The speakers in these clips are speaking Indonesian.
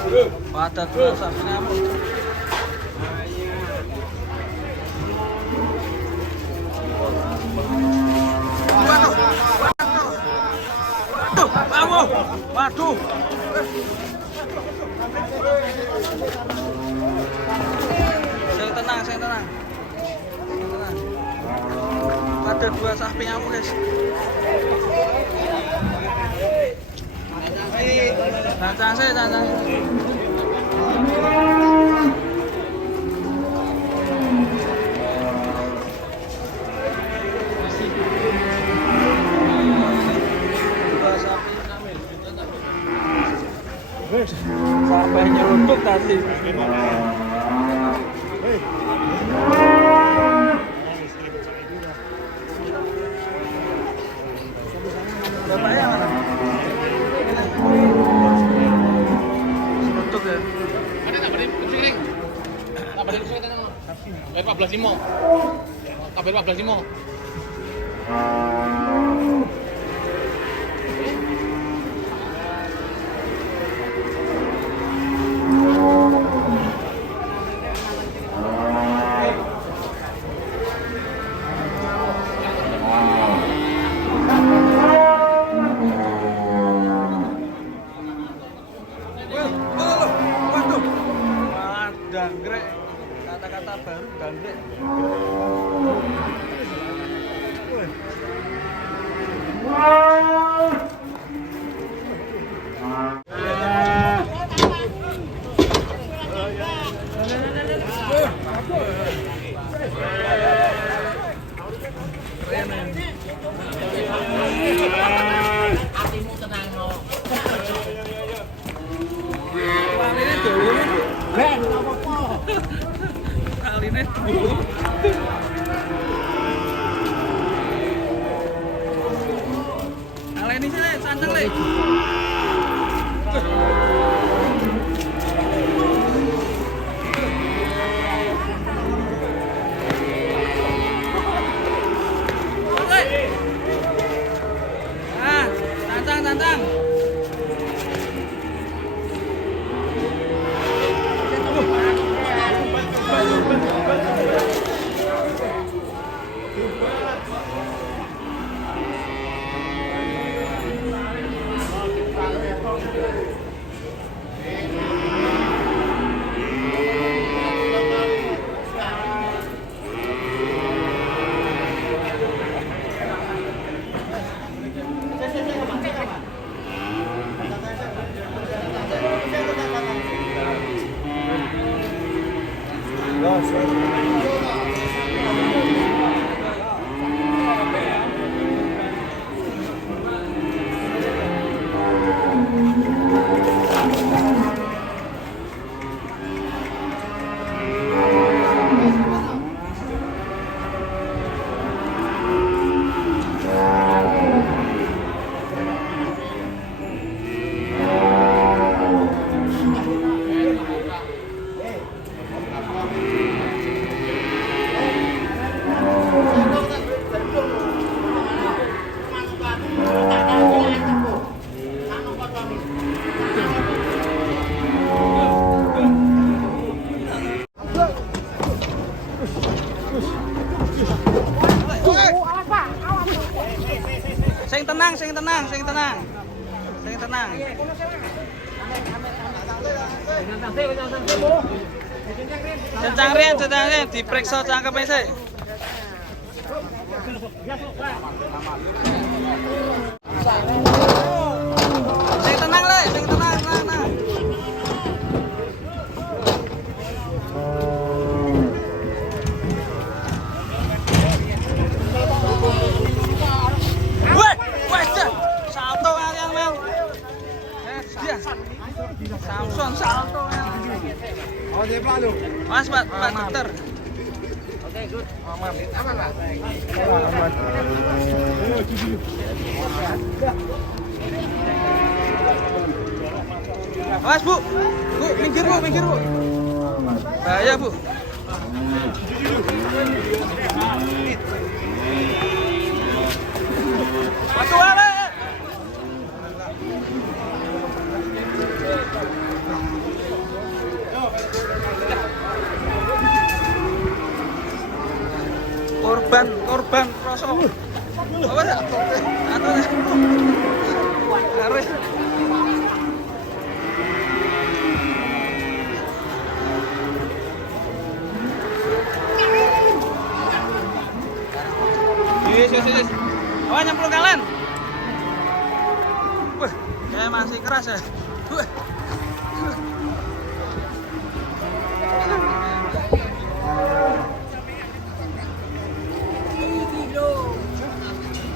Pada dua sapi ngamuk. Waduh. Saya tenang. Tenang. Ada dua sapi ngamuk, guys. Cancang. Sampai nyeruduk tadi. Bapaknya mana? Nyeruduk ya. Ada nggak beri kucing? Tak beri kucing kan? Bayar 14.5. Tak bayar 14.5. Ganggrek, kata-kata baru ganggrek. Hatimu tenang no. Kaline ini sih santai le. Tantang. Sing tenang. Cencang rian diperiksa cangkeme sih. Sing tenang le, sing tenang. Salto kalian Mel. Samson salto ya. Oh, dia lalu. Mas, Pak Dokter. Oke, good. Aman. Aman, Pak. Aman. Mas, Bu. Bu, minggir, Bu. Bahaya, Bu. Batu ale. yes. Awas nyemplung kalian. Wih, kayak masih keras ya. Wih.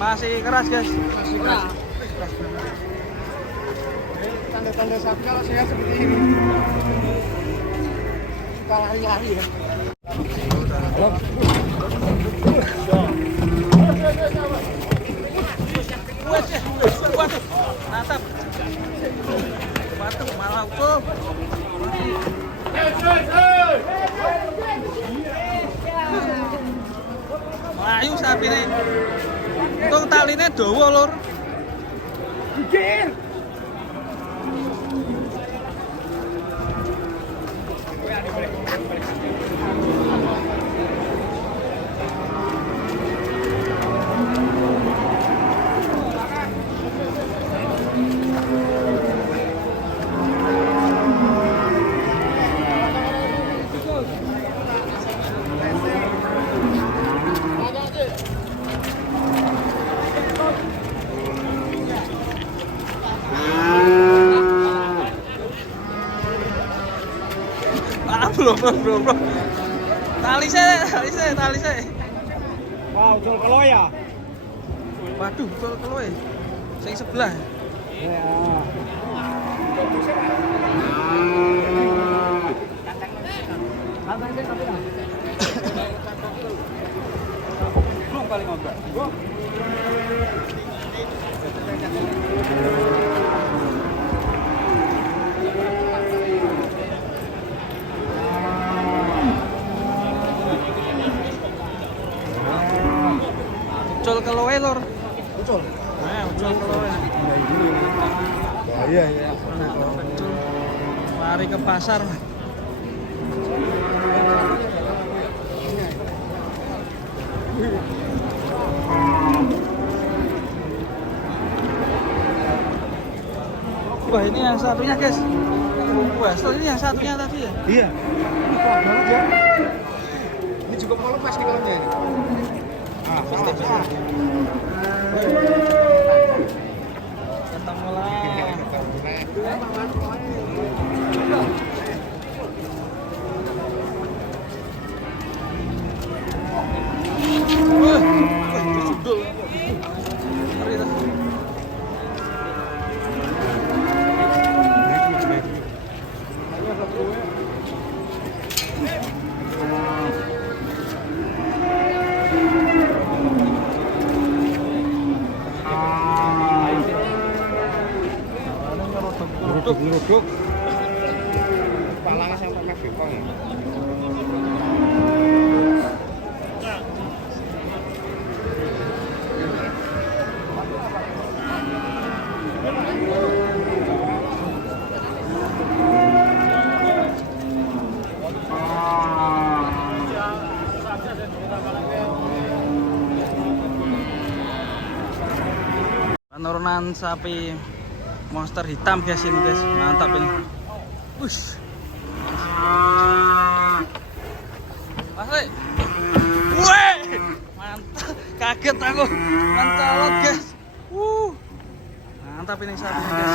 Masih keras guys. Masih keras. Tanda-tanda sapi kalau saya seperti ini. Kita lari-lari ya. Waduh, natap. Waduh, malah utuh. Melayu sapi nih. Untung talinya dawa lur. Belum. Tali saya. Wow, jual kalau ya. Waduh, betul keloe. Sing sebelah. Ya. Belum paling ngobrol. Ucul keloe lur. Betul. Ucul keloe. Iya. Ucul. Lari ke pasar. Wah, ini yang satunya guys. Wah, ini yang satunya tadi ya. Iya. Ini kuat banget ya. Ini juga mau lepas nih kalau ini. Ah, pasti. Ketemu lah. Judul. Ngeri dah. Ngeruduk. Palangnya sampai pakai bipong ya. Penurunan sapi monster hitam guys ini guys, mantap ini. Wush. Asli. Weh, mantap. Kaget aku. Mantap guys. Mantap ini sapinya guys.